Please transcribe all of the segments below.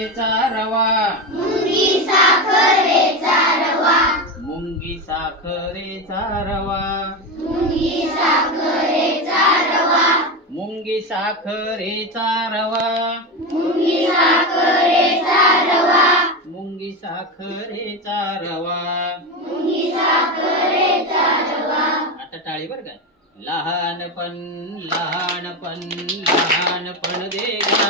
साखरेचा रवा. मुंगी साखरेचा रवा. मुंगी साखरेचा रवा. मुंगी साखरेचा रवा. मुंगी साखरेचा रवा. मुंगी साखरेचा रवा. मुंगी साखरेचा रवा. मुंगी साखरेचा रवा. आता टाळी बर का? लहानपण लहानपण लहानपण देगा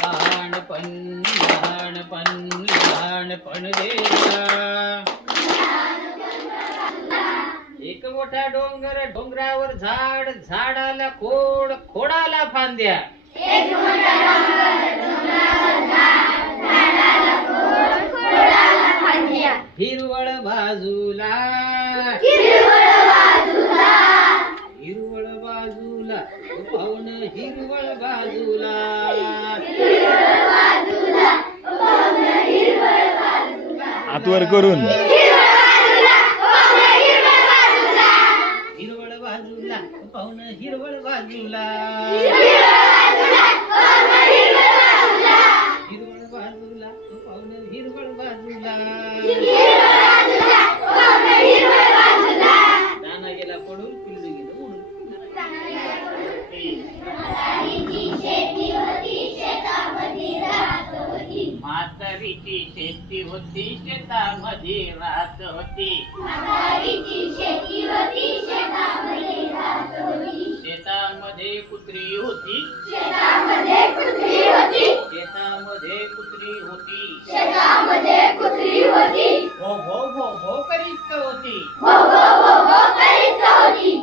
लहानपण लहानपण लहानपण देगा एक मोठा डोंगर डोंगरावर झाड झाडाला खोड खोडाला फांद्या. एक मोठा डोंगर डोंगरावर झाड झाडाला खोड खोडाला फांद्या हिरवळ बाजूला. हिरवळ बाजूला. हिरवळ बाजूला पाहुण हिरवळ बाजूला. हिरवळ बाजूला. पाहुण हिरवळ बाजूला. हातवर करून. बाजूला. दाना गेला पडून पिल्लू गेलं उडून म्हातारीची शेती होती शेतामध्ये राहत होती. शेतामध्ये कुत्री होती. शेतामध्ये कुत्री होती. भो भो भो भो करीत होती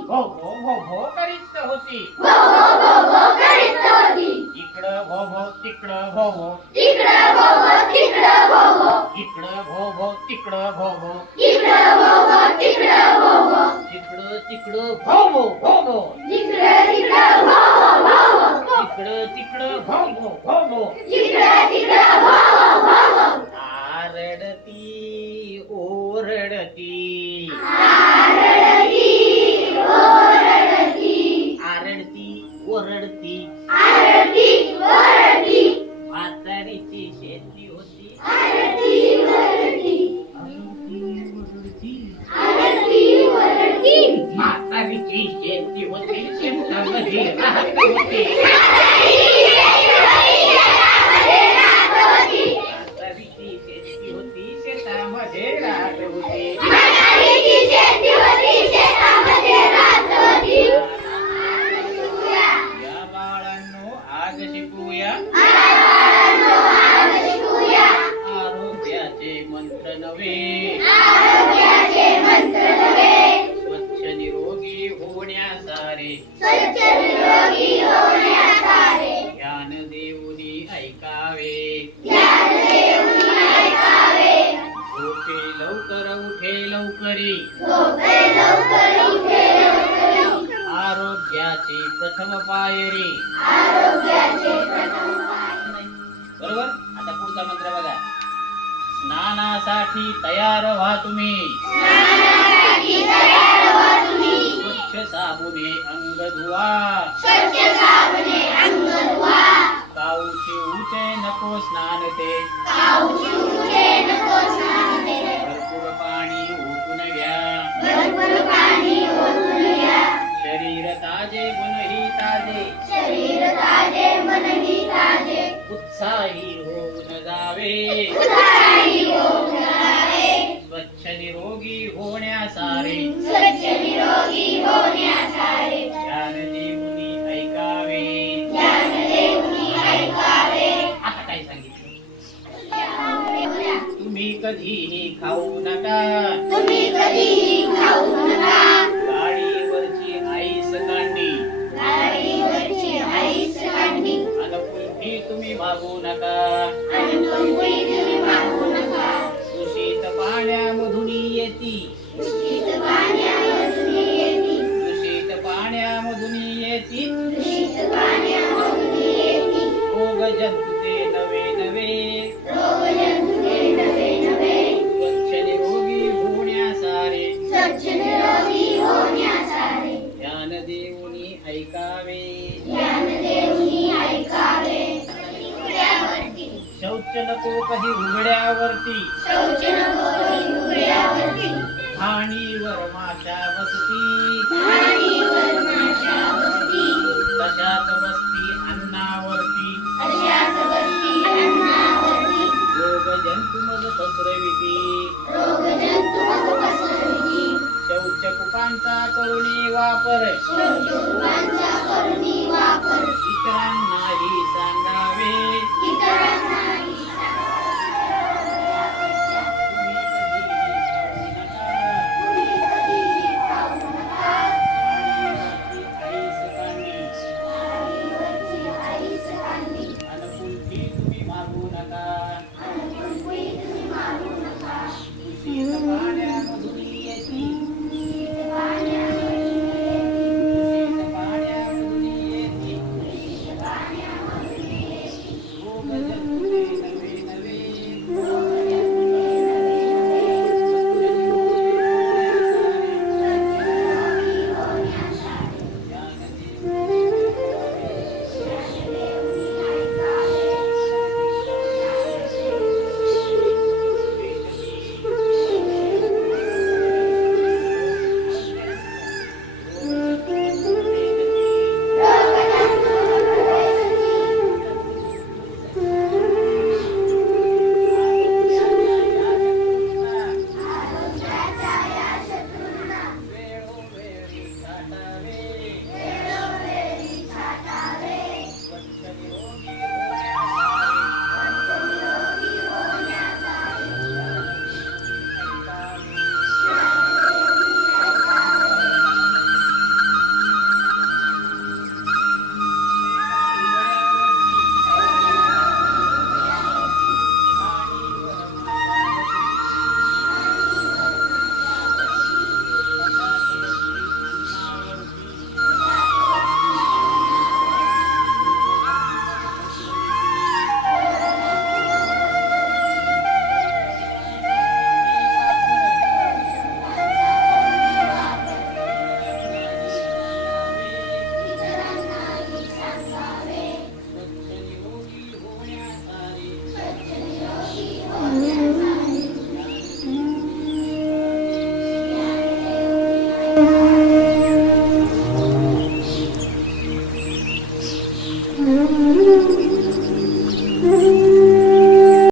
भो भो भो भो करीत होती इकडं भो भो तिकडं भो भो तिकडं तिकडं भोगो इकडं भो भो तिकडं भो भो इकडं तिकडं भोगो तिकडं तिकडं भो भो भो भो जिकडं तिकडं भोगो भोगो इकडं तिकडं भो भो भो भो जिकडं तिकडं भोगो भोगो शेती होती. म्हातारीची शेती होती शेतामध्ये राहत होती. उठे आरोग्याची प्रथम पायरी. आरोग्याचे प्रथम बरोबर? आता पुढचा मंत्र बघा. स्नानासाठी तयार व्हा तुम्ही. स्वच्छ साबुने अंग धुवा. काऊची उचे नको स्नान ते. भरपूर पाणी शरीर ताजे मनही ताजे. शरीर ताजे मनही ताजे. उत्साही होऊन जावे. उत्साही होऊन जावे. स्वच्छ निरोगी होण्यासारे. स्वच्छ निरोगी होण्यासारे. ज्ञान देऊनी ऐकावे. ज्ञान देऊनी ऐकावे. आता काय सांगितलं तुम्ही कधीही खाऊ नका. तुम्ही कधीही खाऊ नका. तुम्ही नको कधी उघड्यावरती? ठाणीवर माझ्या बसती बसती तशाच बसती अन्नावरती. रोग जंतु मग पसरविती. शौच कुपांचा करुणी वापर. इतरांनाही सांगावे.